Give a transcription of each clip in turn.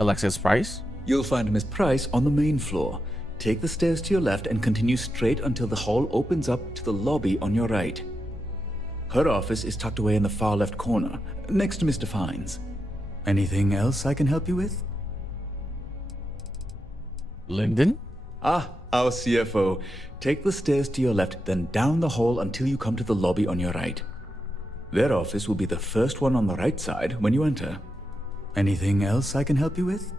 Alexis Price? You'll find Miss Price on the main floor. Take the stairs to your left and continue straight until the hall opens up to the lobby on your right. Her office is tucked away in the far left corner, next to Mr. Fines. Anything else I can help you with? Lyndon? Ah, our CFO. Take the stairs to your left, then down the hall until you come to the lobby on your right. Their office will be the first one on the right side when you enter. Anything else I can help you with?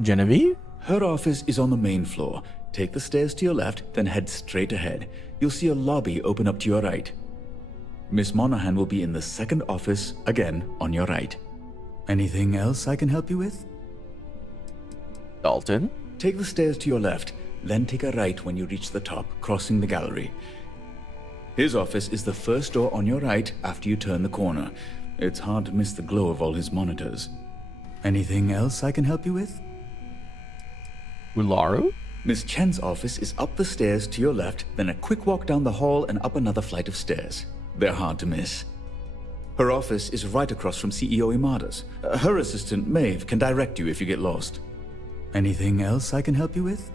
Genevieve? Her office is on the main floor. Take the stairs to your left, then head straight ahead. You'll see a lobby open up to your right. Miss Monahan will be in the second office, again, on your right. Anything else I can help you with? Dalton? Take the stairs to your left, then take a right when you reach the top, crossing the gallery. His office is the first door on your right after you turn the corner. It's hard to miss the glow of all his monitors. Anything else I can help you with? Ularu? Miss Chen's office is up the stairs to your left, then a quick walk down the hall and up another flight of stairs. They're hard to miss. Her office is right across from CEO Imada's. Her assistant, Maeve, can direct you if you get lost. Anything else I can help you with?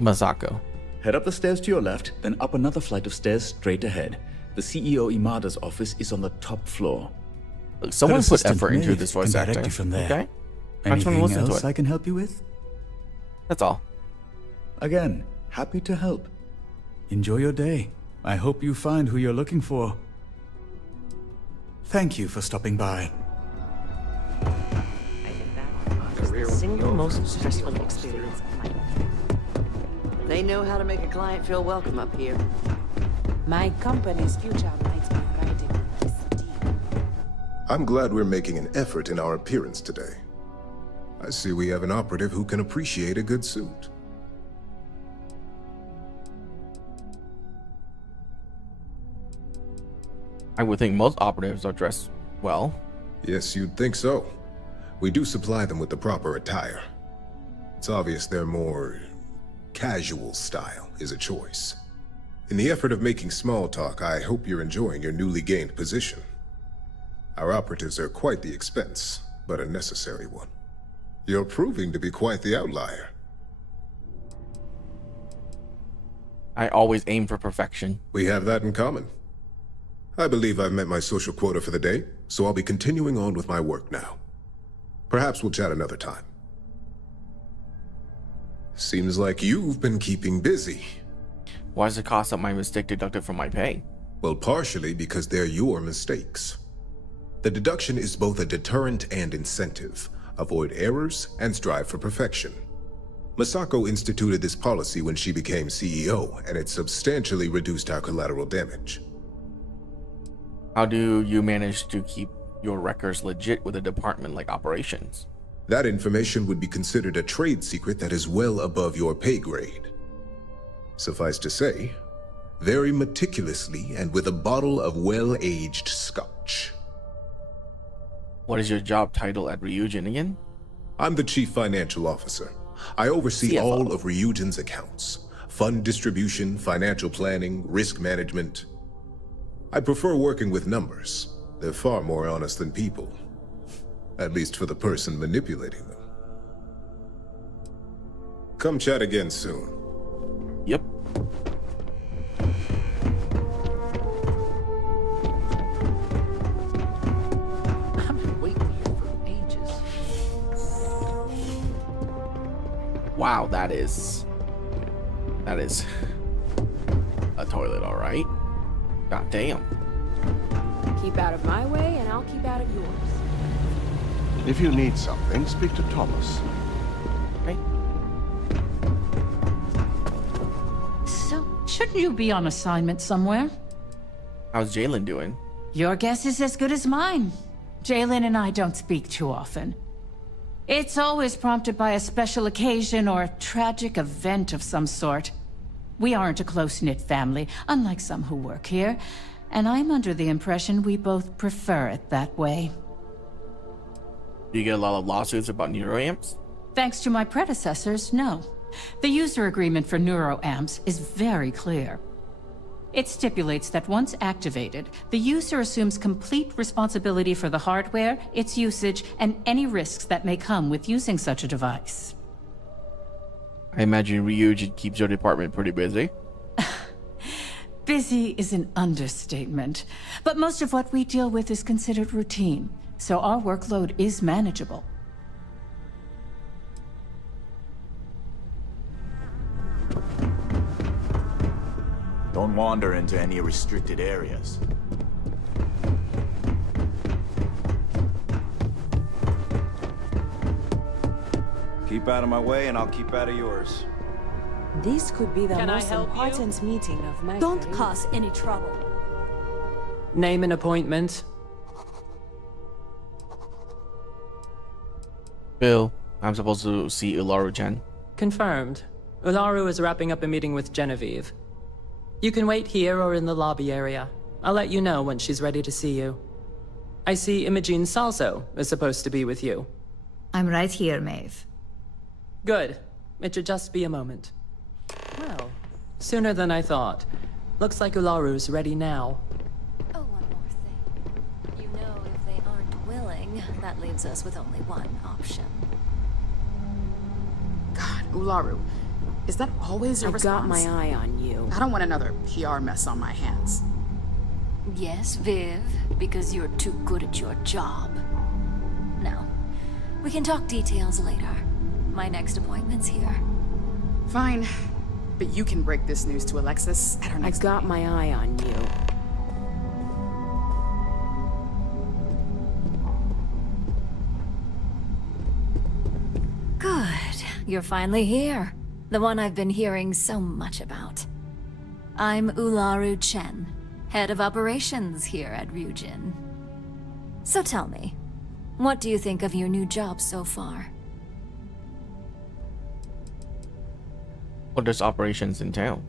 Masako. Head up the stairs to your left, then up another flight of stairs straight ahead. The CEO Imada's office is on the top floor. Look, someone put effort into this voice actor. Direct you from there. Okay? Anything else I can help you with? That's all. Again, happy to help. Enjoy your day. I hope you find who you're looking for. Thank you for stopping by. I think that was the single most stressful experience of my life. They know how to make a client feel welcome up here. My company's future might be riding on this deal. I'm glad we're making an effort in our appearance today. I see we have an operative who can appreciate a good suit. I would think most operatives are dressed well. Yes, you'd think so. We do supply them with the proper attire. It's obvious their more casual style is a choice. In the effort of making small talk, I hope you're enjoying your newly gained position. Our operatives are quite the expense, but a necessary one. You're proving to be quite the outlier. I always aim for perfection. We have that in common. I believe I've met my social quota for the day, so I'll be continuing on with my work now. Perhaps we'll chat another time. Seems like you've been keeping busy. Why is the cost of my mistake deducted from my pay? Well, partially because they're your mistakes. The deduction is both a deterrent and incentive. Avoid errors and strive for perfection. Masako instituted this policy when she became CEO, and it substantially reduced our collateral damage. How do you manage to keep your records legit with a department like operations? That information would be considered a trade secret that is well above your pay grade. Suffice to say, very meticulously and with a bottle of well-aged scotch. What is your job title at Ryujin again? I'm the Chief Financial Officer. I oversee CFO. all of Ryujin's accounts. Fund distribution, financial planning, risk management. I prefer working with numbers. They're far more honest than people. At least for the person manipulating them. Come chat again soon. Yep. I've been waiting here for ages. Wow, that is a toilet, all right. God damn. Keep out of my way, and I'll keep out of yours. If you need something, speak to Thomas. Okay. So, shouldn't you be on assignment somewhere? How's Jalen doing? Your guess is as good as mine. Jalen and I don't speak too often. It's always prompted by a special occasion or a tragic event of some sort. We aren't a close-knit family, unlike some who work here, and I'm under the impression we both prefer it that way. Do you get a lot of lawsuits about neuroamps? Thanks to my predecessors, no. The user agreement for neuroamps is very clear. It stipulates that once activated, the user assumes complete responsibility for the hardware, its usage, and any risks that may come with using such a device. I imagine Ryujin keeps your department pretty busy. Busy is an understatement, but most of what we deal with is considered routine, so our workload is manageable. Don't wander into any restricted areas. Keep out of my way and I'll keep out of yours. This could be the Can I most help you? important meeting of my Don't career. cause any trouble. Name an appointment. Bill, I'm supposed to see Ularu-chan. Confirmed. Ularu is wrapping up a meeting with Genevieve. You can wait here or in the lobby area. I'll let you know when she's ready to see you. I see Imogene Salso is supposed to be with you. I'm right here, Maeve. Good. It should just be a moment. Well, sooner than I thought. Looks like Ularu's ready now. Oh, one more thing. You know, if they aren't willing, that leaves us with only one option. God, Ularu. Is that always your response? I got my eye on you. I don't want another PR mess on my hands. Yes, Viv, because you're too good at your job. Now, we can talk details later. My next appointment's here. Fine. But you can break this news to Alexis at her I next got my eye on you. Good. You're finally here. The one I've been hearing so much about. I'm Ularu Chen, head of operations here at Ryujin. So tell me, what do you think of your new job so far? What does operations entail?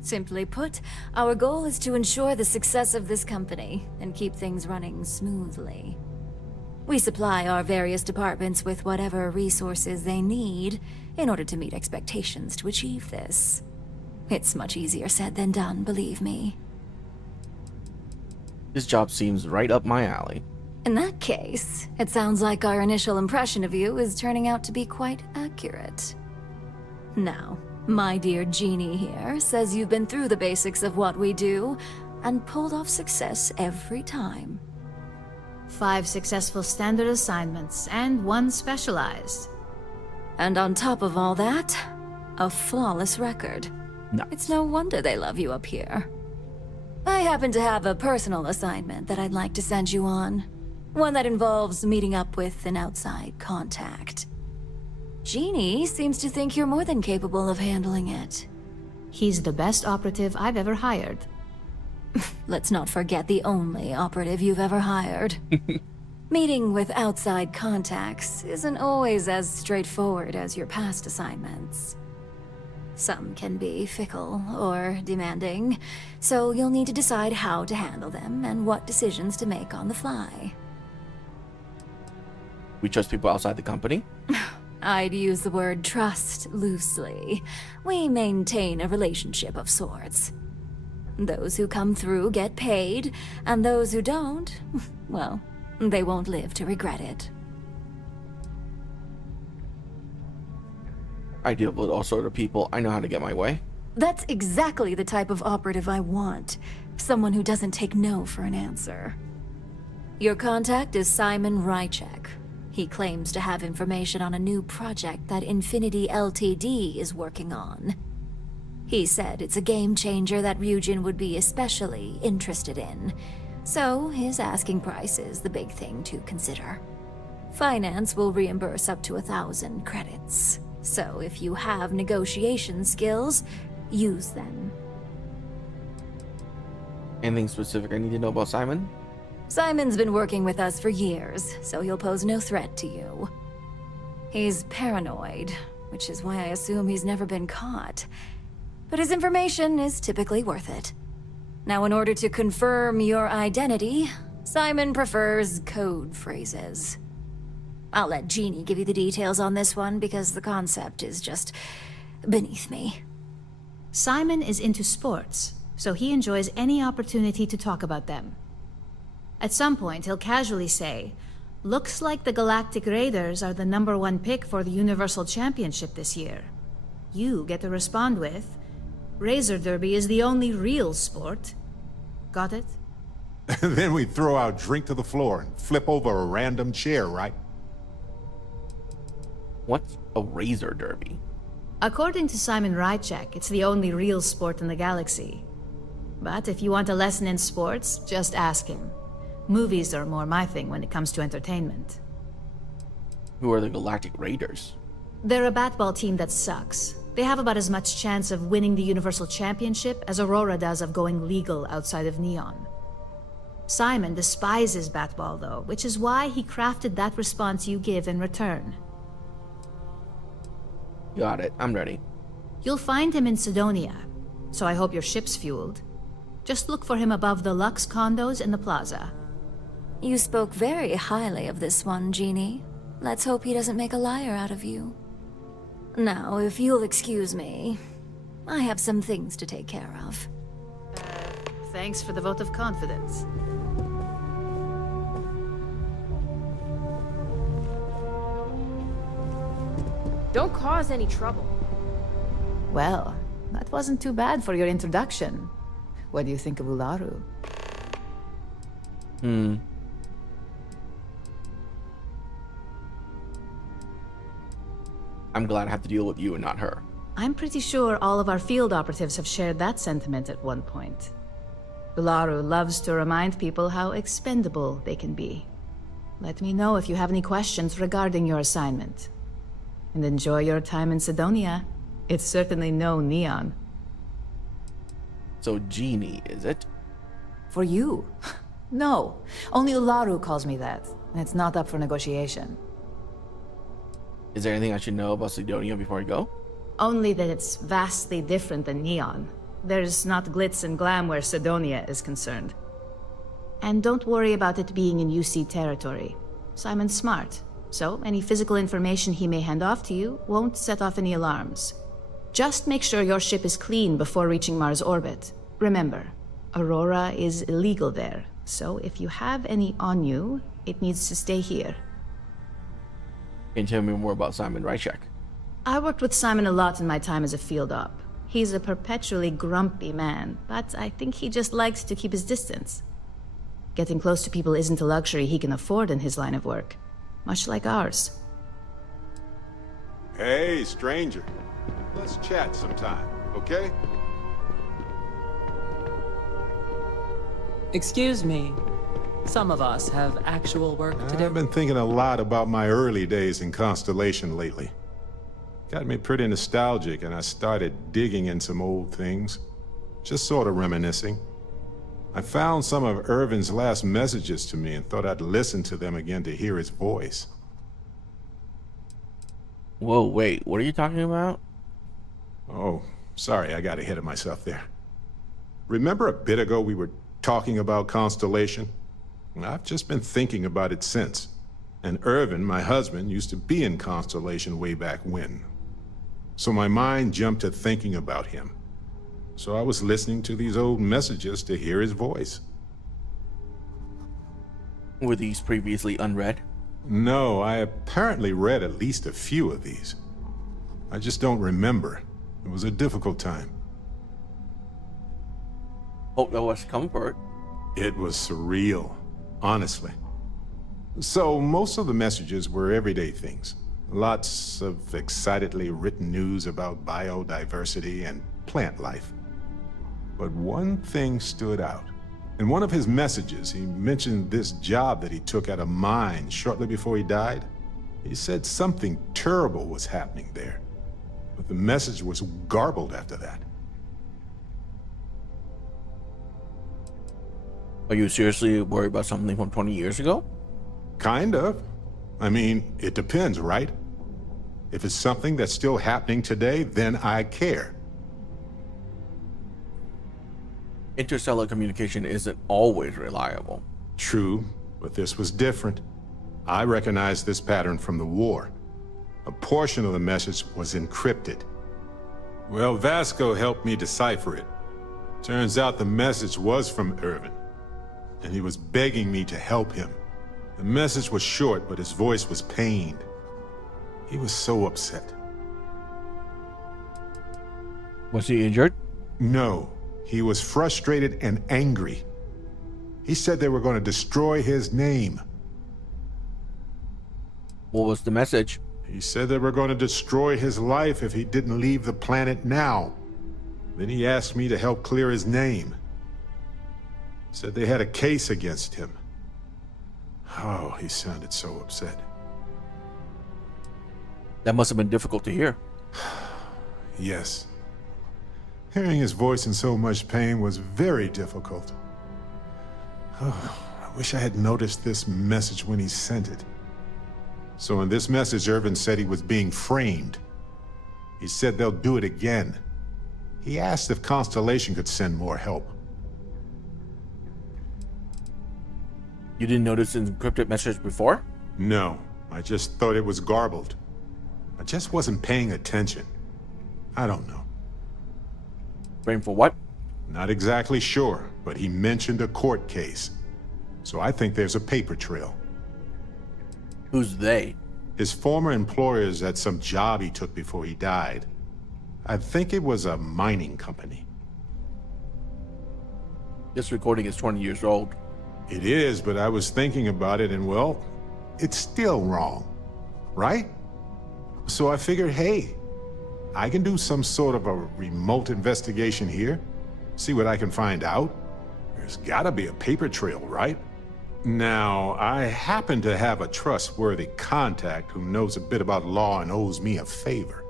Simply put, our goal is to ensure the success of this company and keep things running smoothly. We supply our various departments with whatever resources they need in order to meet expectations to achieve this. It's much easier said than done, believe me. This job seems right up my alley. In that case, it sounds like our initial impression of you is turning out to be quite accurate. Now, my dear Jeannie here says you've been through the basics of what we do and pulled off success every time. 5 successful standard assignments and 1 specialized. And on top of all that, a flawless record. Nice. It's no wonder they love you up here. I happen to have a personal assignment that I'd like to send you on. One that involves meeting up with an outside contact. Jeannie seems to think you're more than capable of handling it. He's the best operative I've ever hired. Let's not forget the only operative you've ever hired. Meeting with outside contacts isn't always as straightforward as your past assignments. Some can be fickle or demanding, so you'll need to decide how to handle them and what decisions to make on the fly. We trust people outside the company? I'd use the word trust loosely. We maintain a relationship of sorts. Those who come through get paid, and those who don't, well, they won't live to regret it. I deal with all sort of people. I know how to get my way. That's exactly the type of operative I want. Someone who doesn't take no for an answer. Your contact is Simon Rychek. He claims to have information on a new project that Infinity Ltd is working on. He said it's a game changer that Ryujin would be especially interested in. So his asking price is the big thing to consider. Finance will reimburse up to 1,000 credits. So if you have negotiation skills, use them. Anything specific I need to know about Simon? Simon's been working with us for years, so he'll pose no threat to you. He's paranoid, which is why I assume he's never been caught. But his information is typically worth it. Now, in order to confirm your identity, Simon prefers code phrases. I'll let Jeannie give you the details on this one because the concept is just beneath me. Simon is into sports. so he enjoys any opportunity to talk about them. At some point, he'll casually say, "Looks like the Galactic Raiders are the #1 pick for the Universal Championship this year." You get to respond with, "Razor Derby is the only real sport." Got it? Then we throw our drink to the floor and flip over a random chair, right? What's a razor derby? According to Simon Rychek, it's the only real sport in the galaxy. But if you want a lesson in sports, just ask him. Movies are more my thing when it comes to entertainment. Who are the Galactic Raiders? They're a batball team that sucks. They have about as much chance of winning the Universal Championship as Aurora does of going legal outside of Neon. Simon despises batball, though, which is why he crafted that response you give in return. Got it. I'm ready. You'll find him in Sidonia, so I hope your ship's fueled. Just look for him above the Lux condos in the plaza. You spoke very highly of this one, Jeannie. Let's hope he doesn't make a liar out of you. Now, if you'll excuse me, I have some things to take care of. Thanks for the vote of confidence. Don't cause any trouble. Well, that wasn't too bad for your introduction. What do you think of Ularu? I'm glad I have to deal with you and not her. I'm pretty sure all of our field operatives have shared that sentiment at one point. Ularu loves to remind people how expendable they can be. Let me know if you have any questions regarding your assignment. And enjoy your time in Sidonia. It's certainly no Neon. So Jeannie, is it? For you? No. Only Ularu calls me that, and it's not up for negotiation. Is there anything I should know about Sidonia before I go? Only that it's vastly different than Neon. There's not glitz and glam where Sidonia is concerned. And don't worry about it being in UC territory. Simon's smart, so any physical information he may hand off to you won't set off any alarms. Just make sure your ship is clean before reaching Mars orbit. Remember, Aurora is illegal there, so if you have any on you, it needs to stay here. Can you tell me more about Simon Rychek? I worked with Simon a lot in my time as a field op. He's a perpetually grumpy man, but I think he just likes to keep his distance. Getting close to people isn't a luxury he can afford in his line of work, much like ours. Hey, stranger. Let's chat sometime, okay? Excuse me. Some of us have actual work to do. I've been thinking a lot about my early days in Constellation lately. Got me pretty nostalgic, and I started digging in some old things. Just sort of reminiscing. I found some of Irvin's last messages to me and thought I'd listen to them again to hear his voice. Whoa, wait, what are you talking about? Oh, sorry, I got ahead of myself there. Remember a bit ago we were talking about Constellation? I've just been thinking about it since. And Irvin, my husband, used to be in Constellation way back when. So my mind jumped to thinking about him. So I was listening to these old messages to hear his voice. Were these previously unread? No, I apparently read at least a few of these. I just don't remember. It was a difficult time. Hope that was comfort. It was surreal, honestly. So most of the messages were everyday things. Lots of excitedly written news about biodiversity and plant life. But one thing stood out. In one of his messages, he mentioned this job that he took at a mine shortly before he died. He said something terrible was happening there, but the message was garbled after that. Are you seriously worried about something from 20 years ago? Kind of. I mean, it depends, right? If it's something that's still happening today, then I care. Interstellar communication isn't always reliable. True, but this was different. I recognized this pattern from the war. A portion of the message was encrypted. Well, Vasco helped me decipher it. Turns out the message was from Irvin, and he was begging me to help him. The message was short, but his voice was pained. He was so upset. Was he injured? No, he was frustrated and angry. He said they were going to destroy his name. What was the message? He said they were going to destroy his life if he didn't leave the planet now. Then he asked me to help clear his name. Said they had a case against him. Oh, he sounded so upset. That must have been difficult to hear. Yes. Hearing his voice in so much pain was very difficult. Oh, I wish I had noticed this message when he sent it. So in this message, Irvin said he was being framed. He said they'll do it again. He asked if Constellation could send more help. You didn't notice an encrypted message before? No, I just thought it was garbled. I just wasn't paying attention. I don't know. Framed for what? Not exactly sure, but he mentioned a court case. So I think there's a paper trail. Who's they? His former employers at some job he took before he died. I think it was a mining company. This recording is 20 years old. It is, but I was thinking about it and, well, it's still wrong, right? So I figured, hey, I can do some sort of a remote investigation here, see what I can find out. There's gotta be a paper trail, right? Now, I happen to have a trustworthy contact who knows a bit about law and owes me a favor.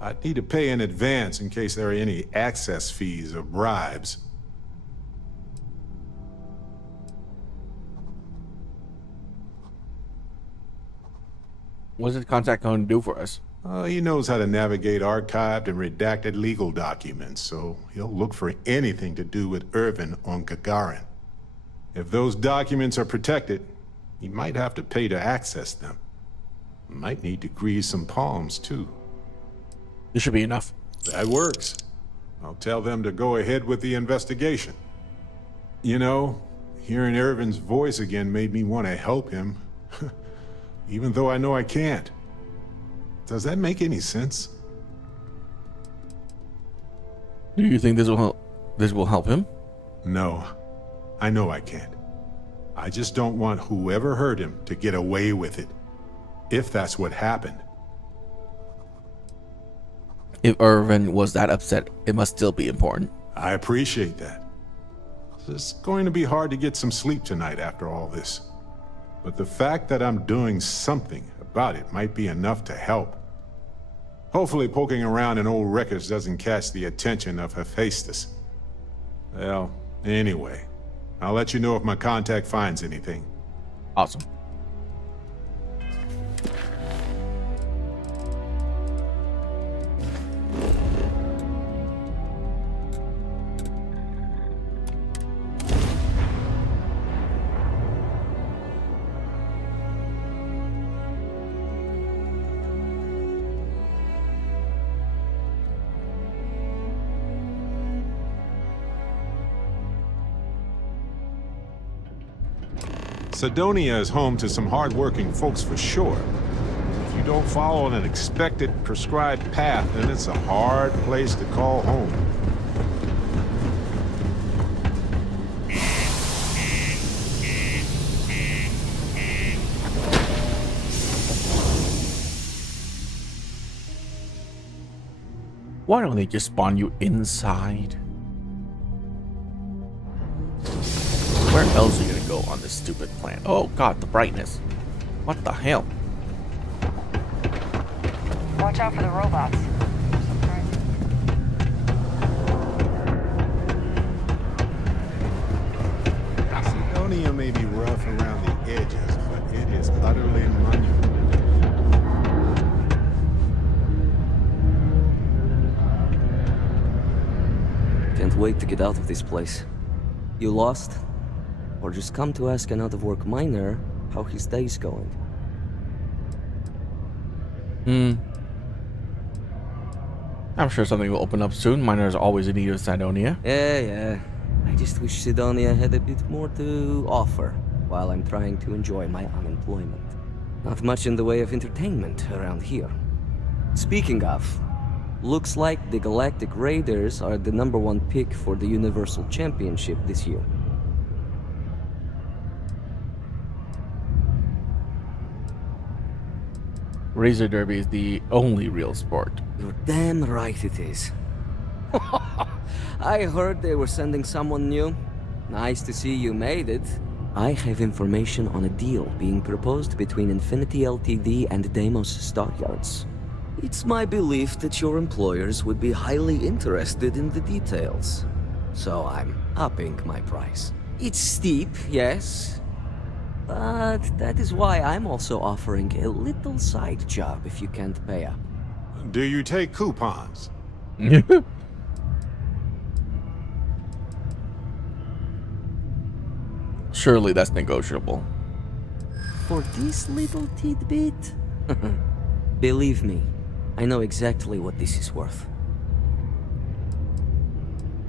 I'd need to pay in advance in case there are any access fees or bribes. What's his contact going to do for us? He knows how to navigate archived and redacted legal documents, so he'll look for anything to do with Irvin on Gagarin. If those documents are protected, he might have to pay to access them. Might need to grease some palms, too. This should be enough. That works. I'll tell them to go ahead with the investigation. You know, hearing Irvin's voice again made me want to help him. Even though I know I can't. Does that make any sense? Do you think this will help him? No. I know I can't. I just don't want whoever hurt him to get away with it. If that's what happened. If Irvin was that upset, it must still be important. I appreciate that. It's going to be hard to get some sleep tonight after all this. But the fact that I'm doing something about it might be enough to help. Hopefully poking around in old records doesn't catch the attention of Hephaestus. Well, anyway, I'll let you know if my contact finds anything. Awesome. Cydonia is home to some hard-working folks for sure. If you don't follow an expected, prescribed path, then it's a hard place to call home. Why don't they just spawn you inside? Where else are you gonna go on this stupid planet? Oh god, the brightness. What the hell? Watch out for the robots. Cydonia may be rough around the edges, but it is utterly monumental. Can't wait to get out of this place. You lost? Or just come to ask an out-of-work miner how his day's going? I'm sure something will open up soon. Miners are always in need of Cydonia. Yeah. I just wish Cydonia had a bit more to offer while I'm trying to enjoy my unemployment. Not much in the way of entertainment around here. Speaking of, looks like the Galactic Raiders are the #1 pick for the Universal Championship this year. Razor Derby is the only real sport. You're damn right it is. I heard they were sending someone new. Nice to see you made it. I have information on a deal being proposed between Infinity Ltd and Deimos Stockyards. It's my belief that your employers would be highly interested in the details. So I'm upping my price. It's steep, yes. But that is why I'm also offering a little side job if you can't pay up. Do you take coupons? Surely that's negotiable. For this little tidbit? Believe me, I know exactly what this is worth.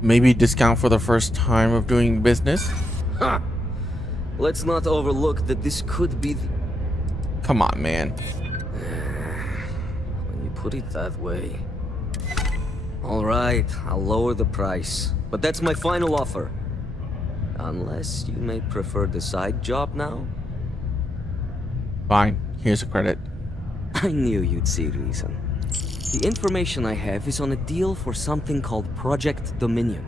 Maybe discount for the first time of doing business? Ha! Let's not overlook that this could be the... Come on, man. When you put it that way... Alright, I'll lower the price. But that's my final offer. Unless you may prefer the side job now? Fine, here's a credit. I knew you'd see reason. The information I have is on a deal for something called Project Dominion.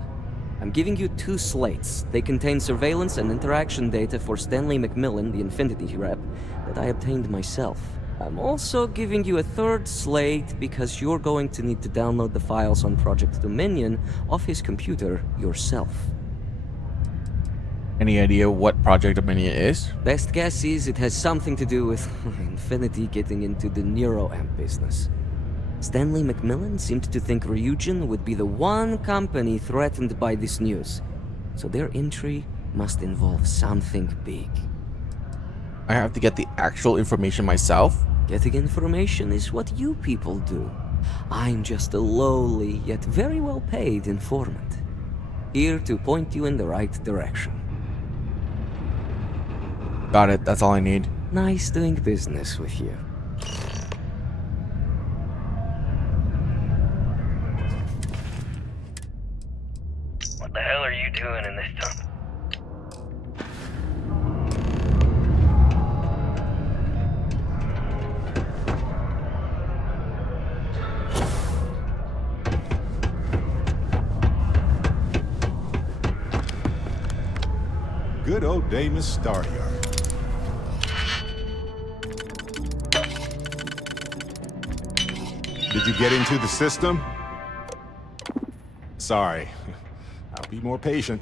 I'm giving you 2 slates. They contain surveillance and interaction data for Stanley McMillan, the Infinity rep, that I obtained myself. I'm also giving you a 3rd slate because you're going to need to download the files on Project Dominion off his computer yourself. Any idea what Project Dominion is? Best guess is it has something to do with Infinity getting into the neuroamp business. Stanley McMillan seemed to think Ryujin would be the one company threatened by this news, so their entry must involve something big. I have to get the actual information myself? Getting information is what you people do. I'm just a lowly, yet very well paid informant. Here to point you in the right direction. Got it, that's all I need. Nice doing business with you. What the hell are you doing in this dump? Good old Deimos Stockyards. Did you get into the system? Sorry. I'll be more patient.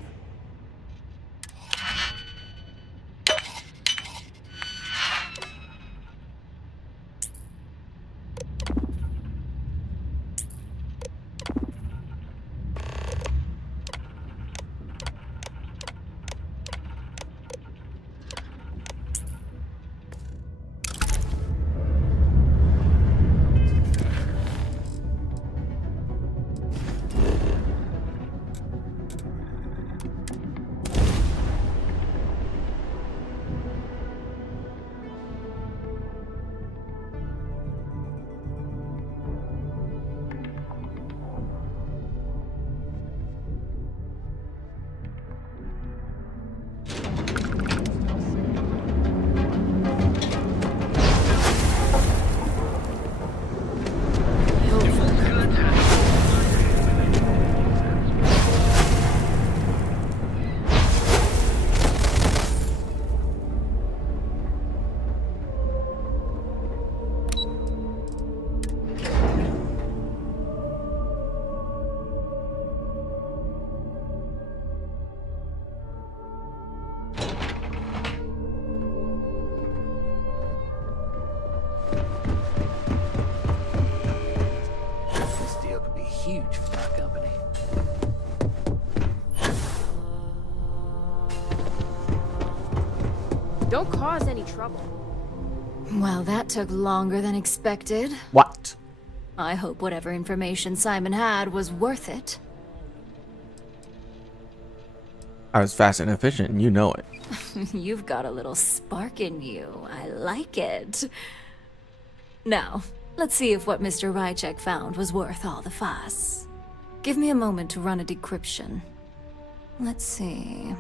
Huge for my company. Don't cause any trouble. Well, that took longer than expected. What? I hope whatever information Simon had was worth it. I was fast and efficient, and you know it. You've got a little spark in you. I like it. Now, let's see if what Mr. Rychek found was worth all the fuss. Give me a moment to run a decryption. Let's see.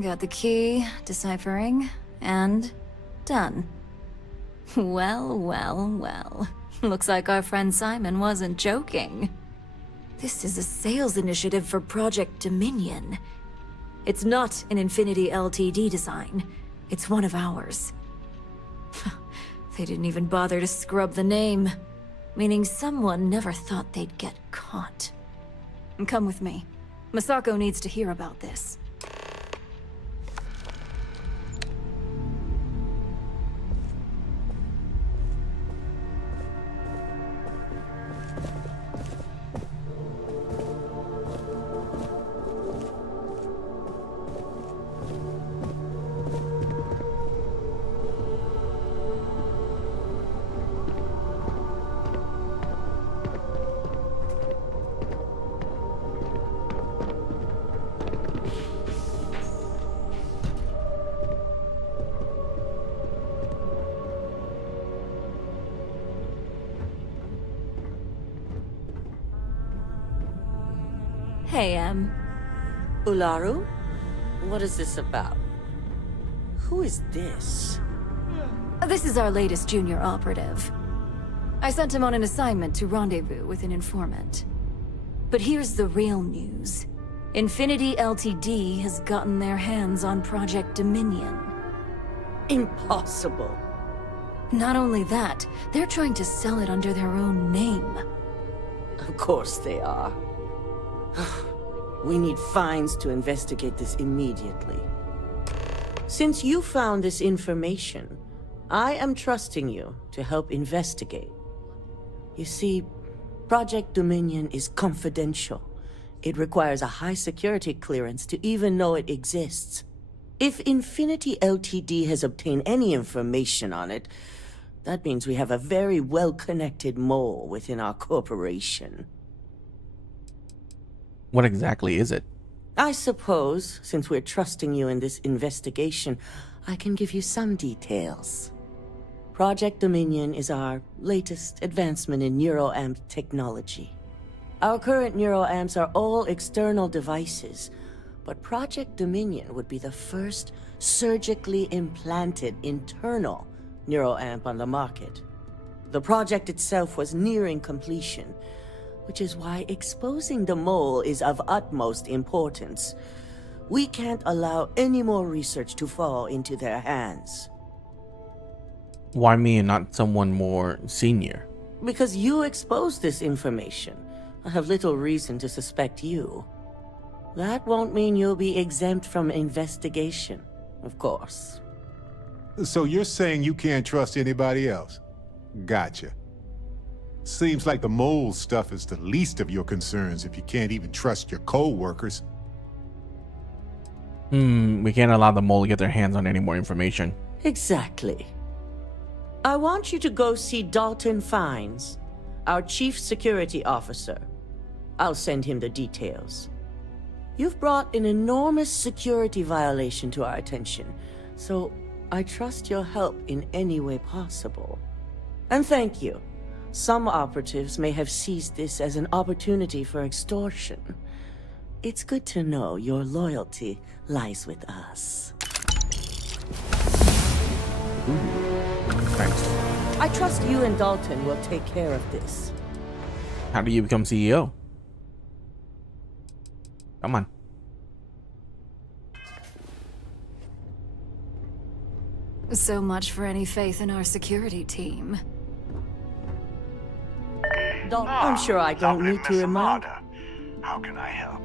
Got the key, deciphering, and done. Well, well, well. Looks like our friend Simon wasn't joking. This is a sales initiative for Project Dominion. It's not an Infinity Ltd design. It's one of ours. They didn't even bother to scrub the name, meaning someone never thought they'd get caught. Come with me. Masako needs to hear about this. Hey, Ularu? What is this about? Who is this? This is our latest junior operative. I sent him on an assignment to rendezvous with an informant. But here's the real news. Infinity Ltd has gotten their hands on Project Dominion. Impossible. Not only that, they're trying to sell it under their own name. Of course they are. We need fines to investigate this immediately. Since you found this information, I am trusting you to help investigate. You see, Project Dominion is confidential. It requires a high security clearance to even know it exists. If Infinity Ltd has obtained any information on it, that means we have a very well-connected mole within our corporation. What exactly is it? I suppose, since we're trusting you in this investigation, I can give you some details. Project Dominion is our latest advancement in neuroamp technology. Our current neuroamps are all external devices, but Project Dominion would be the first surgically implanted internal neuroamp on the market. The project itself was nearing completion, which is why exposing the mole is of utmost importance. We can't allow any more research to fall into their hands. Why me and not someone more senior? Because you exposed this information. I have little reason to suspect you. That won't mean you'll be exempt from investigation, of course. So you're saying you can't trust anybody else? Gotcha. Seems like the mole stuff is the least of your concerns if you can't even trust your co-workers. We can't allow the mole to get their hands on any more information. Exactly. I want you to go see Dalton Fines, our chief security officer. I'll send him the details. You've brought an enormous security violation to our attention, so I trust your help in any way possible. And thank you. Some operatives may have seized this as an opportunity for extortion. It's good to know your loyalty lies with us. Thanks. I trust you and Dalton will take care of this. How do you become CEO? Come on. So much for any faith in our security team. I'm sure I don't need to remind. How can I help?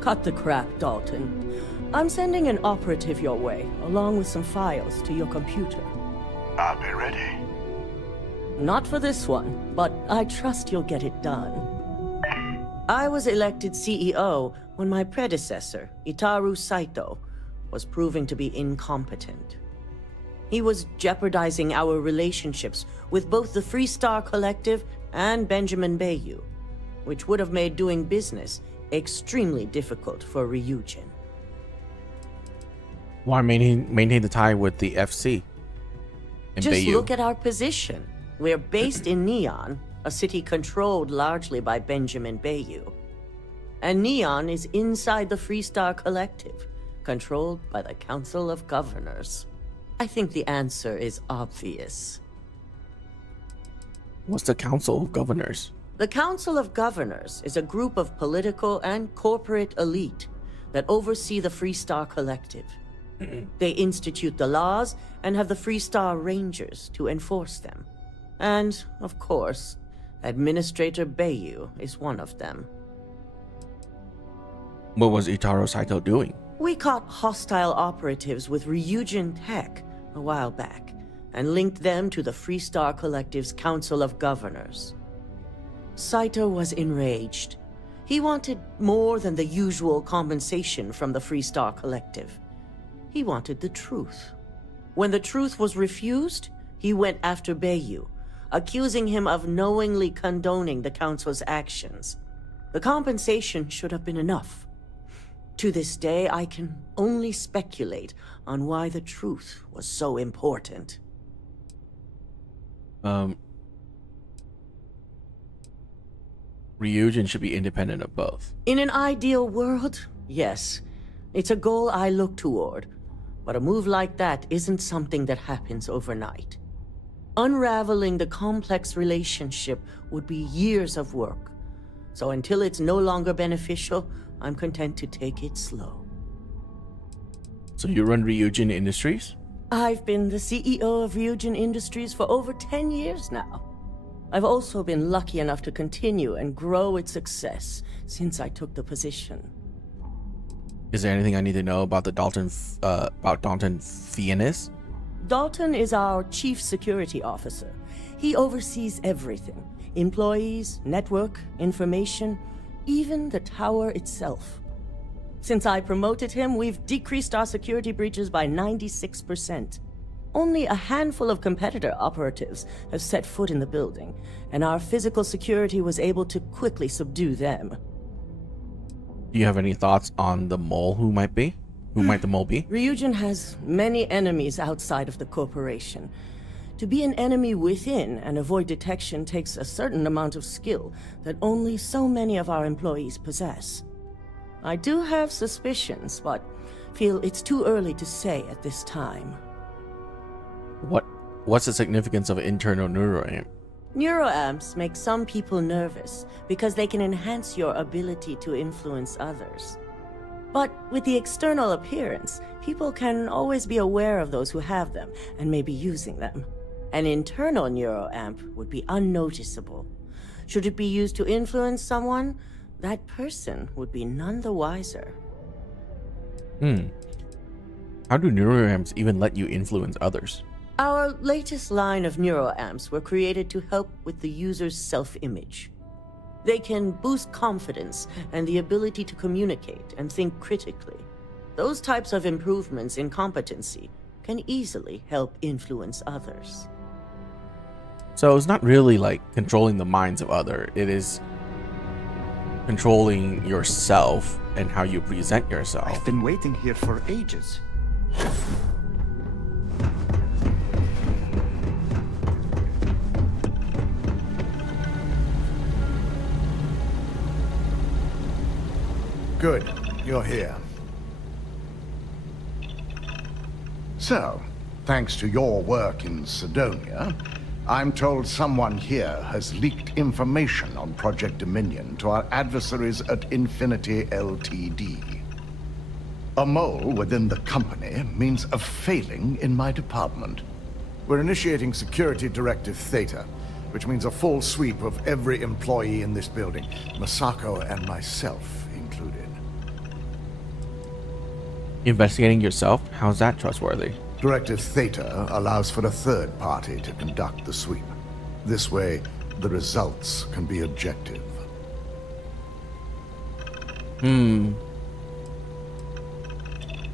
Cut the crap, Dalton. I'm sending an operative your way, along with some files to your computer. I'll be ready. Not for this one, but I trust you'll get it done. I was elected CEO when my predecessor, Itaru Saito, was proving to be incompetent. He was jeopardizing our relationships with both the Free Star Collective and Benjamin Bayou, which would have made doing business extremely difficult for Ryujin. Why maintain the tie with the FC? Just Bayou? look at our position. We're based in Neon, a city controlled largely by Benjamin Bayou. And Neon is inside the Free Star Collective, controlled by the Council of Governors. I think the answer is obvious. What's the Council of Governors? The Council of Governors is a group of political and corporate elite that oversee the Free Star Collective. They institute the laws and have the Free Star Rangers to enforce them. And, of course, Administrator Bayou is one of them. What was Itaro Saito doing? We caught hostile operatives with Ryujin Tech a while back, and linked them to the Free Star Collective's Council of Governors. Saito was enraged. He wanted more than the usual compensation from the Free Star Collective. He wanted the truth. When the truth was refused, he went after Bayou, accusing him of knowingly condoning the Council's actions. The compensation should have been enough. To this day, I can only speculate on why the truth was so important. Ryujin should be independent of both. In an ideal world, yes. It's a goal I look toward. But a move like that isn't something that happens overnight. Unraveling the complex relationship would be years of work. So until it's no longer beneficial, I'm content to take it slow. So you run Ryujin Industries? I've been the CEO of Ryujin Industries for over 10 years now. I've also been lucky enough to continue and grow its success since I took the position. Is there anything I need to know about Dalton Fiennes? Dalton is our chief security officer. He oversees everything. Employees, network, information, even the tower itself. Since I promoted him, we've decreased our security breaches by 96%. Only a handful of competitor operatives have set foot in the building, and our physical security was able to quickly subdue them. Do you have any thoughts on the mole who might the mole be? Ryujin has many enemies outside of the corporation. To be an enemy within and avoid detection takes a certain amount of skill that only so many of our employees possess. I do have suspicions, but feel it's too early to say at this time. What's the significance of internal neuroamp? Neuroamps make some people nervous because they can enhance your ability to influence others. But with the external appearance, people can always be aware of those who have them and may be using them. An internal neuroamp would be unnoticeable. Should it be used to influence someone, that person would be none the wiser. How do neuroamps even let you influence others? Our latest line of neuroamps were created to help with the user's self-image. They can boost confidence and the ability to communicate and think critically. Those types of improvements in competency can easily help influence others. So it's not really like controlling the minds of others. It is controlling yourself and how you present yourself. I've been waiting here for ages. Good, you're here. So, thanks to your work in Sidonia, I'm told someone here has leaked information on Project Dominion to our adversaries at Infinity Ltd. A mole within the company means a failing in my department. We're initiating Security Directive Theta, which means a full sweep of every employee in this building, Masako and myself included. Investigating yourself? How's that trustworthy? Directive Theta allows for a third party to conduct the sweep. This way, the results can be objective.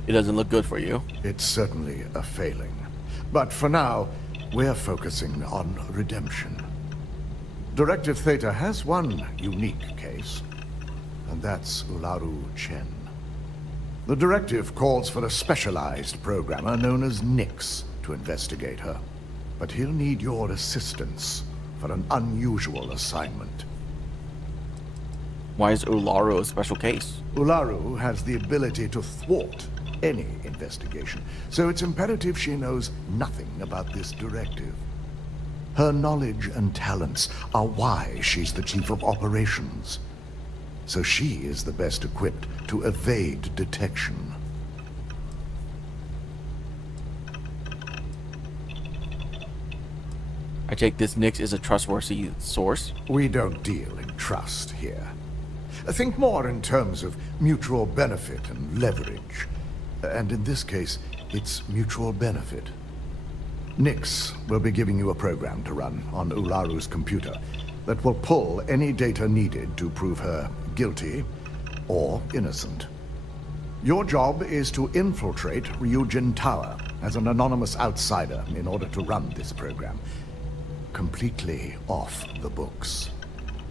It doesn't look good for you. It's certainly a failing. But for now, we're focusing on redemption. Directive Theta has one unique case, and that's Ularu Chen. The directive calls for a specialized programmer known as Nyx to investigate her, but he'll need your assistance for an unusual assignment. Why is Ularu a special case? Ularu has the ability to thwart any investigation, so it's imperative she knows nothing about this directive. Her knowledge and talents are why she's the chief of operations. So she is the best equipped to evade detection. I take this Nyx is a trustworthy source? We don't deal in trust here. Think more in terms of mutual benefit and leverage. And in this case, it's mutual benefit. Nyx will be giving you a program to run on Ularu's computer that will pull any data needed to prove her guilty or innocent. Your job is to infiltrate Ryujin Tower as an anonymous outsider in order to run this program completely off the books.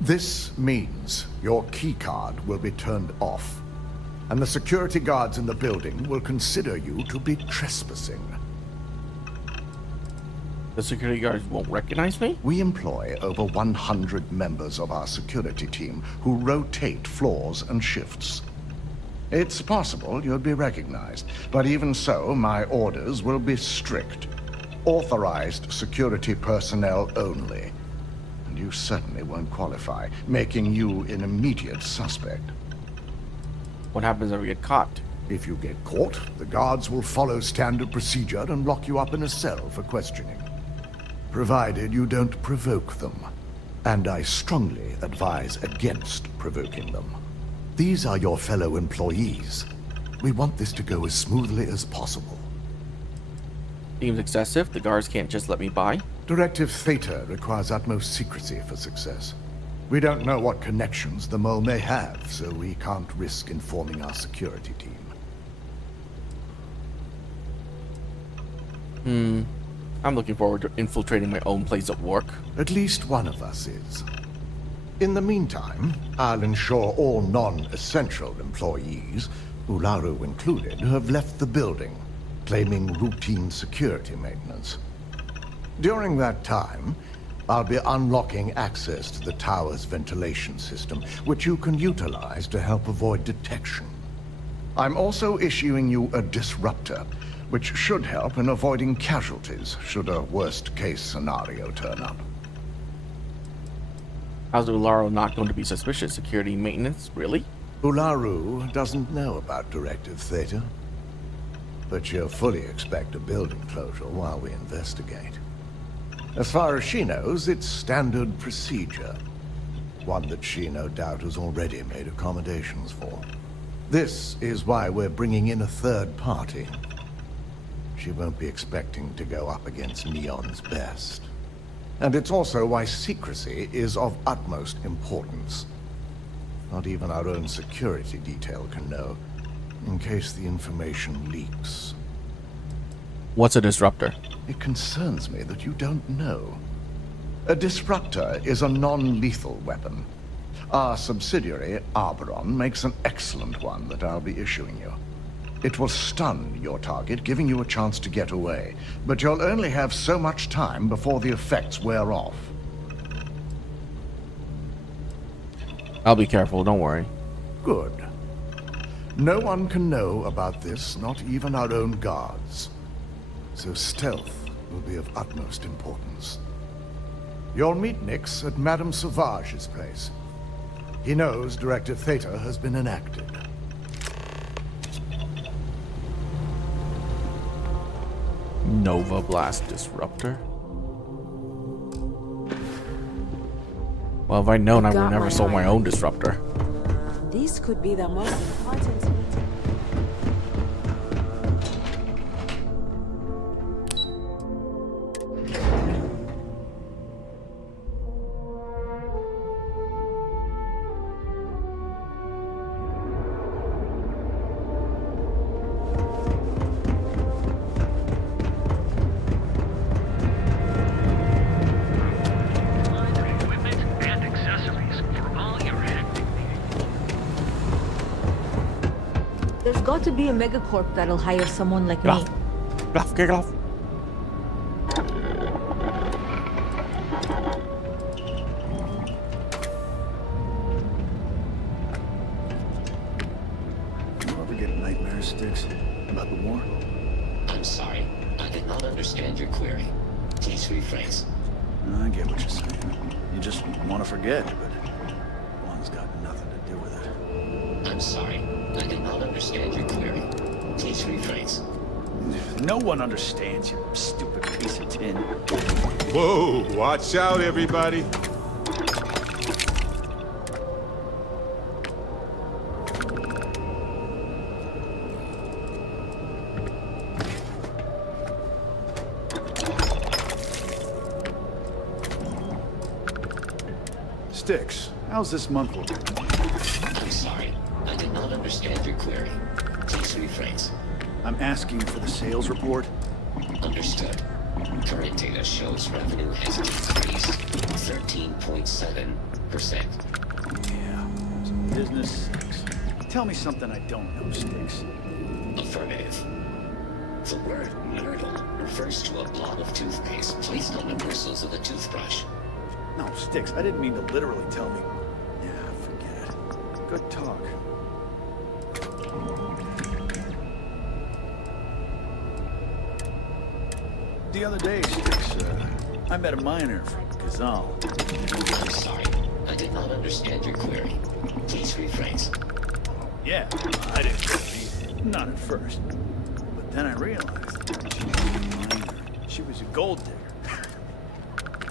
This means your keycard will be turned off, and the security guards in the building will consider you to be trespassing. The security guards won't recognize me? We employ over 100 members of our security team who rotate floors and shifts. It's possible you'll be recognized, but even so, my orders will be strict. Authorized security personnel only. And you certainly won't qualify, making you an immediate suspect. What happens if we get caught? If you get caught, the guards will follow standard procedure and lock you up in a cell for questioning. Provided you don't provoke them. And I strongly advise against provoking them. These are your fellow employees. We want this to go as smoothly as possible. Seems excessive. The guards can't just let me by. Directive Theta requires utmost secrecy for success. We don't know what connections the mole may have, so we can't risk informing our security team. I'm looking forward to infiltrating my own place of work. At least one of us is. In the meantime, I'll ensure all non-essential employees, Ularu included, have left the building, claiming routine security maintenance. During that time, I'll be unlocking access to the tower's ventilation system, which you can utilize to help avoid detection. I'm also issuing you a disruptor, which should help in avoiding casualties should a worst-case scenario turn up. How's Ularu not going to be suspicious? Security maintenance? Really? Ularu doesn't know about Directive Theta, but she'll fully expect a building closure while we investigate. As far as she knows, it's standard procedure, one that she no doubt has already made accommodations for. This is why we're bringing in a third party. She won't be expecting to go up against Neon's best. And it's also why secrecy is of utmost importance. Not even our own security detail can know, in case the information leaks. What's a disruptor? It concerns me that you don't know. A disruptor is a non-lethal weapon. Our subsidiary, Arboron, makes an excellent one that I'll be issuing you. It will stun your target, giving you a chance to get away. But you'll only have so much time before the effects wear off. I'll be careful, don't worry. Good. No one can know about this, not even our own guards. So stealth will be of utmost importance. You'll meet Nyx at Madame Sauvage's place. He knows Directive Theta has been enacted. Nova Blast Disruptor. Well, if I'd known, I would have never sold my own disruptor. This could be the most important meeting. got to be a megacorp that'll hire someone like me. Get off. You ever get nightmares, Sticks, about the war? I'm sorry. I did not understand your query. Please rephrase. I get what you're saying. You just want to forget, but one's got nothing to do with it. I'm sorry. I did not understand your query. Please rephrase. No one understands, you stupid piece of tin. Whoa, watch out, everybody. Sticks, how's this month looking? I'm sorry. I did not understand your query. Please rephrase. I'm asking for the sales report. Understood. Current data shows revenue has decreased 13.7%. Yeah, some business sucks. Tell me something I don't know, Sticks. Affirmative. The word myrtle refers to a blob of toothpaste placed on the bristles of a toothbrush. No, Sticks, I didn't mean to literally tell me. Yeah, forget it. Good talk. The other day, Sticks, I met a miner from Gazal. I'm sorry. I did not understand your query. Please rephrase. Yeah, I didn't get it either. Not at first. But then I realized she was a miner. She was a gold digger.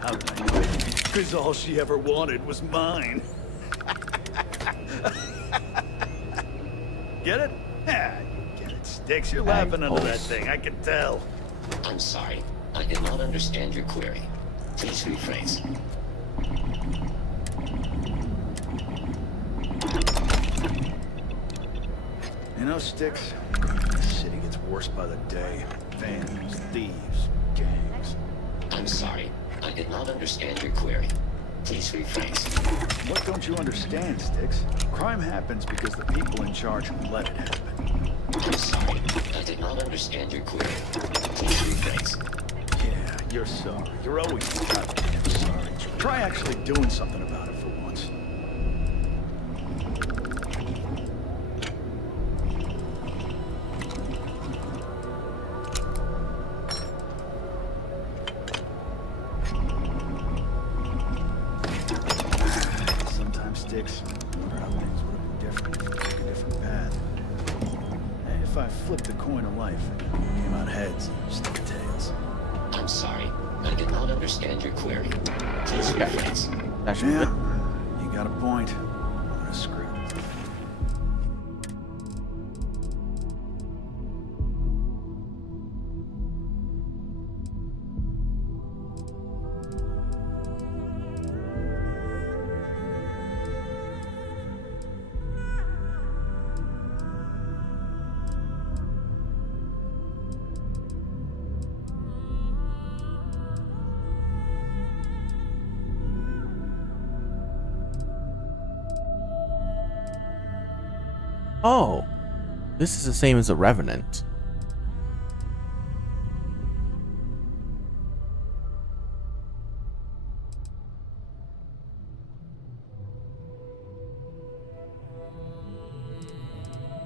How did I know? Because all she ever wanted was mine. Get it? Yeah, you get it, Sticks. You're laughing under that thing, I can tell. I'm sorry. I did not understand your query. Please rephrase. You know, Sticks, the city gets worse by the day. Vandals, thieves, gangs. I'm sorry. I did not understand your query. Please rephrase. What don't you understand, Sticks? Crime happens because the people in charge let it happen. I'm sorry. I did not understand your query. Please rephrase. Yeah, you're sorry. You're always goddamn sorry. Try actually doing something about it for once. Sometimes, Sticks, I wonder how things would have been different if we took a different path. And if I flipped the coin of life and came out heads instead of tails. I'm sorry. I did not understand your query. Please rephrase. Yeah, you got a point. What a screw. Oh, this is the same as a Revenant.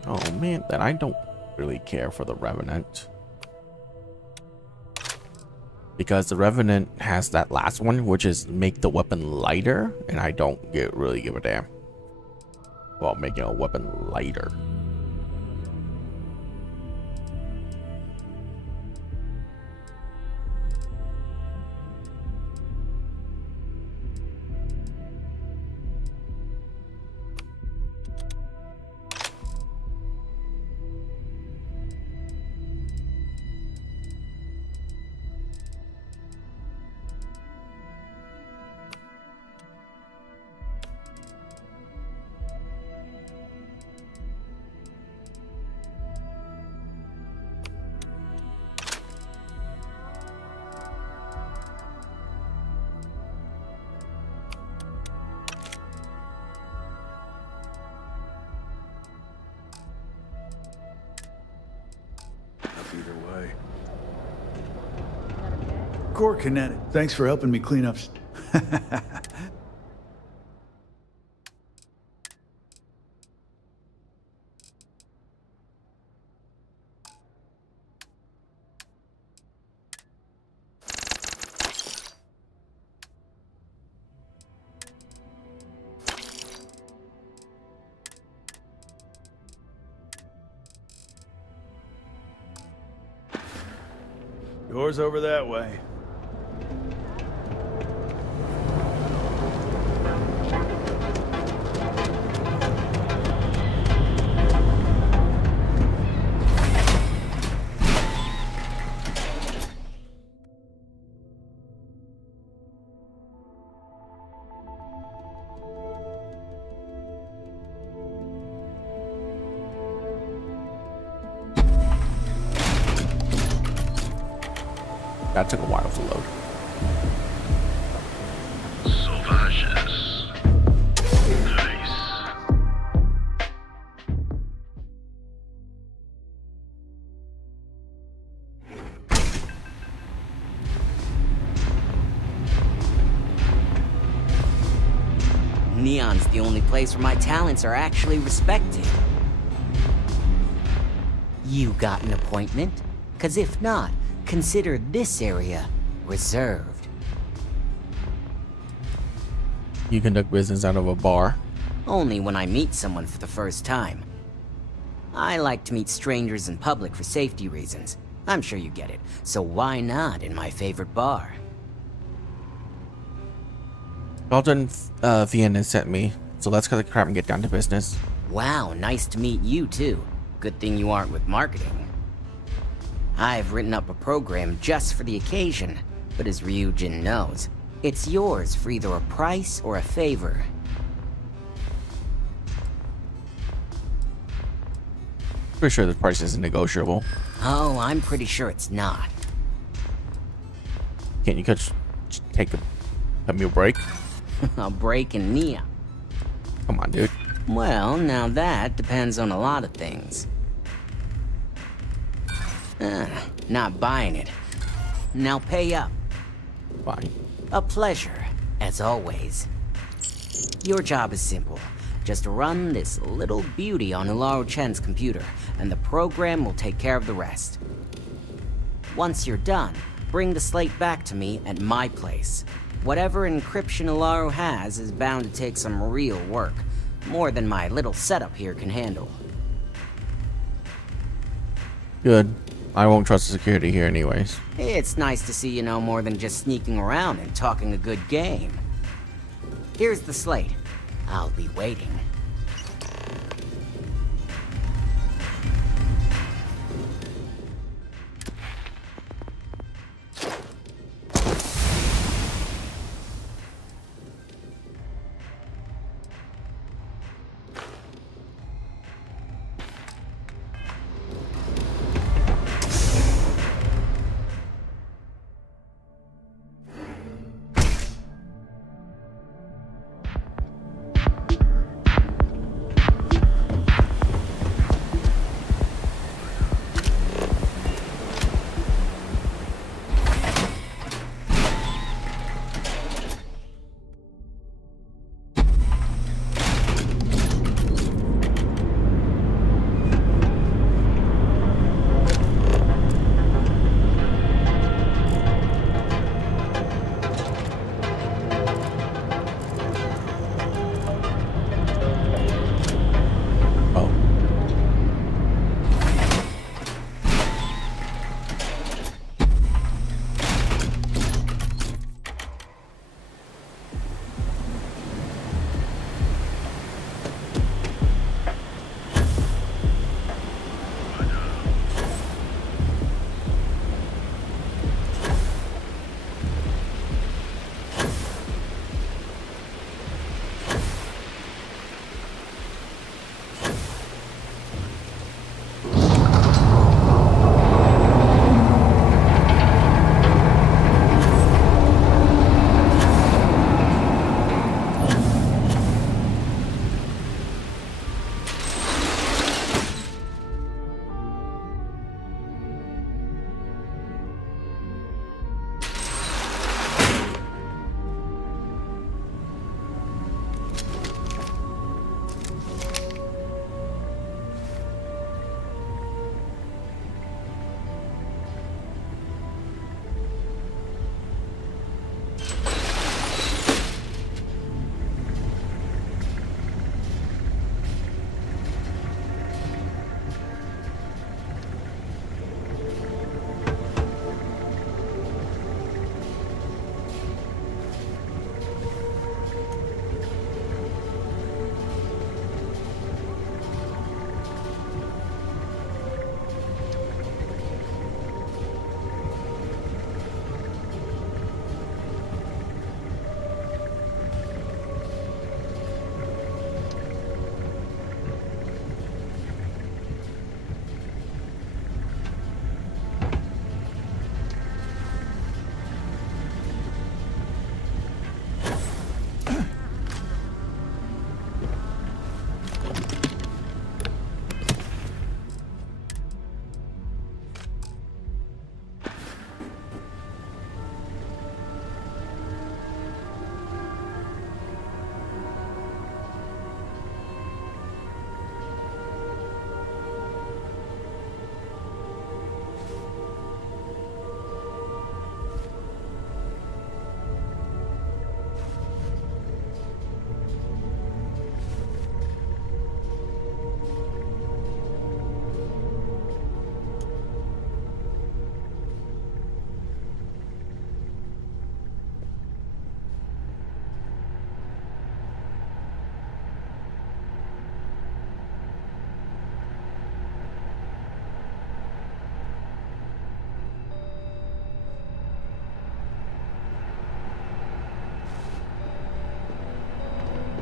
Oh man, then I don't really care for the Revenant. Because the Revenant has that last one, which is make the weapon lighter, and I don't really give a damn. Well, making a weapon lighter. hardcore kinetic. Thanks for helping me clean up. Door's over that way. That took a while to load. Sauvages. Nice. Neon's the only place where my talents are actually respected. You got an appointment? 'Cause if not, consider this area reserved. You conduct business out of a bar? Only when I meet someone for the first time. I like to meet strangers in public for safety reasons. I'm sure you get it, so why not in my favorite bar? Dalton Vienna sent me, so let's cut the crap and get down to business. Wow, nice to meet you too. Good thing you aren't with marketing. I've written up a program just for the occasion, but as Ryujin knows, it's yours for either a price or a favor. Pretty sure the price isn't negotiable. Oh, I'm pretty sure it's not. Can't you take a meal break? A break in Nia. Come on, dude. Well, now that depends on a lot of things. Not buying it. Now pay up. Fine. A pleasure, as always. Your job is simple. Just run this little beauty on Ularu Chen's computer, and the program will take care of the rest. Once you're done, bring the slate back to me at my place. Whatever encryption Ularu has is bound to take some real work. More than my little setup here can handle. Good. I won't trust the security here anyways. It's nice to see you know more than just sneaking around and talking a good game. Here's the slate. I'll be waiting.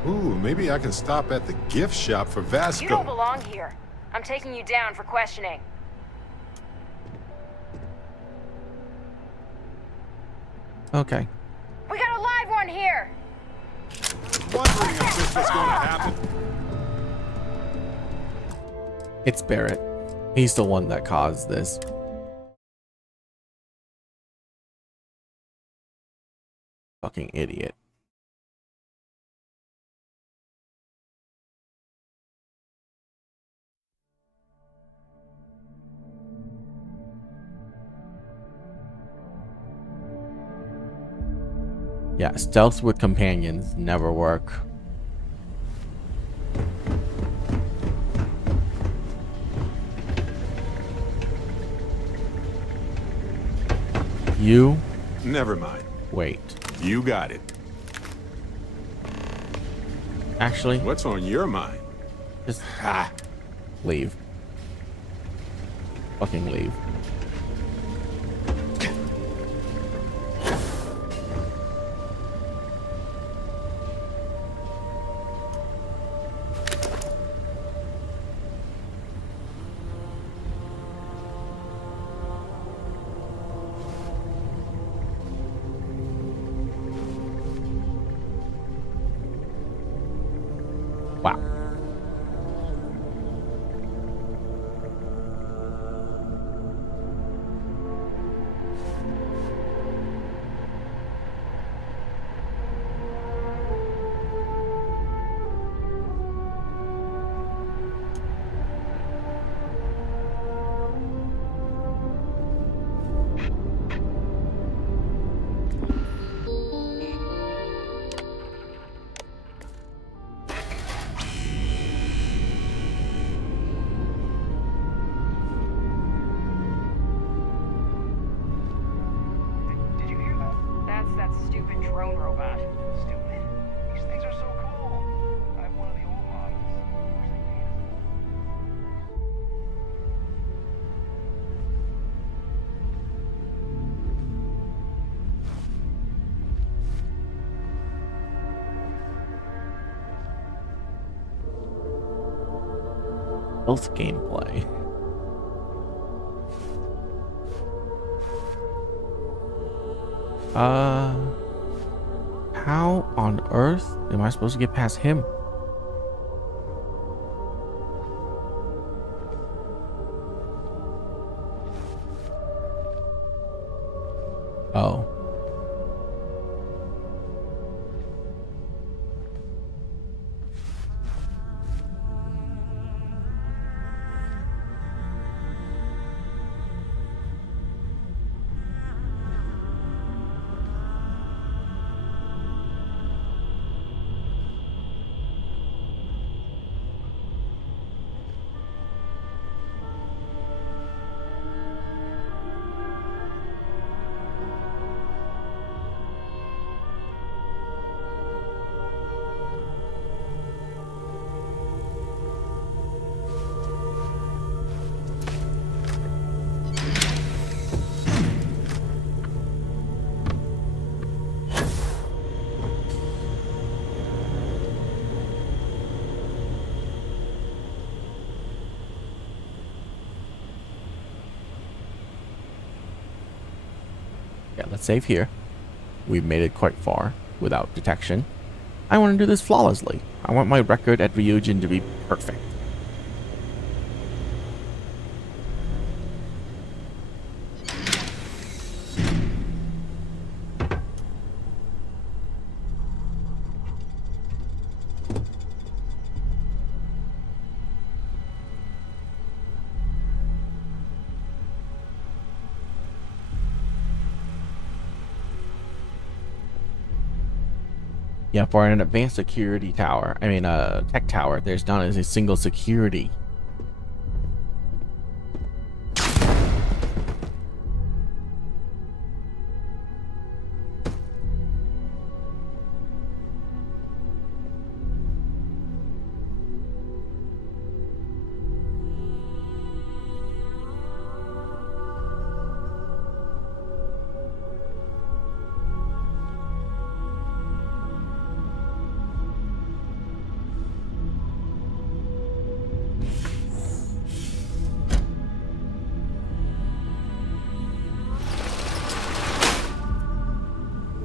Ooh, maybe I can stop at the gift shop for Vasco. You don't belong here. I'm taking you down for questioning. Okay. We got a live one here! Wondering if this was going to happen. It's Barrett. He's the one that caused this. Fucking idiot. Yeah, stealth with companions never work. You? Never mind. Wait. You got it. Actually, what's on your mind? Just leave. Fucking leave. Wow. Both gameplay. How on earth am I supposed to get past him? Oh. Yeah, let's save here. We've made it quite far without detection. I want to do this flawlessly. I want my record at Ryujin to be perfect. Yeah, for an advanced security tower, I mean, tech tower, there's not a single security.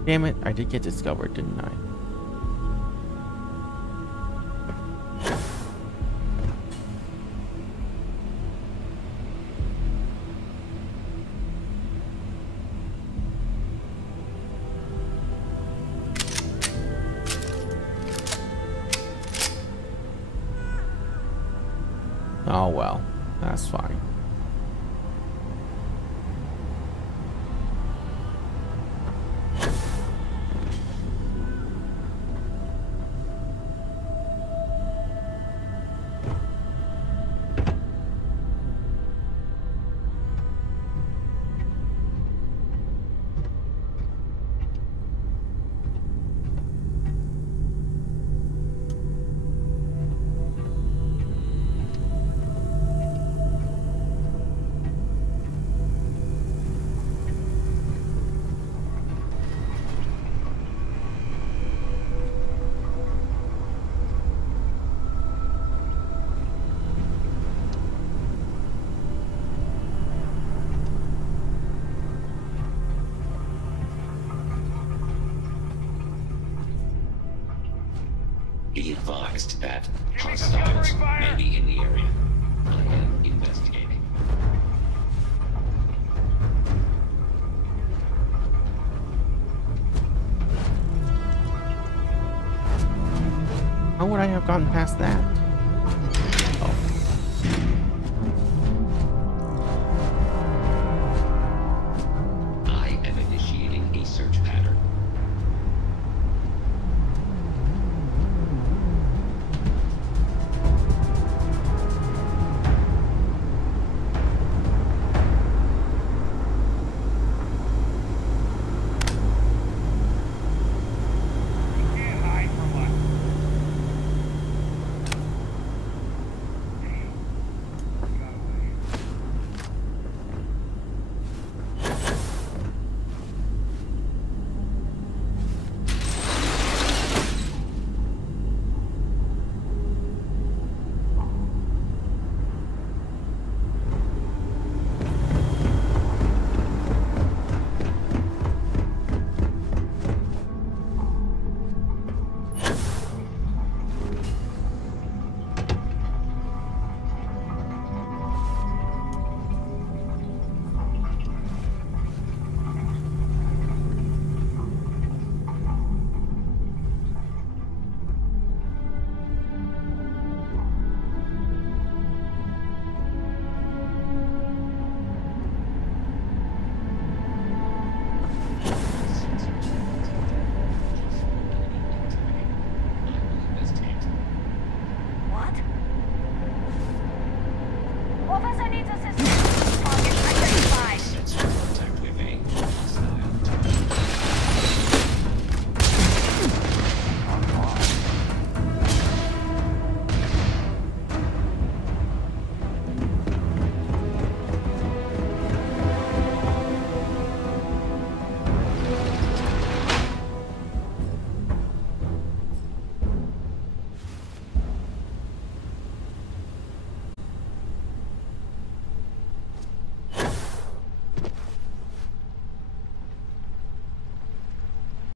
Damn it, I did get discovered, didn't I? Oh well, that's fine. Be advised that hostiles may be in the area. I am investigating. How would I have gotten past that?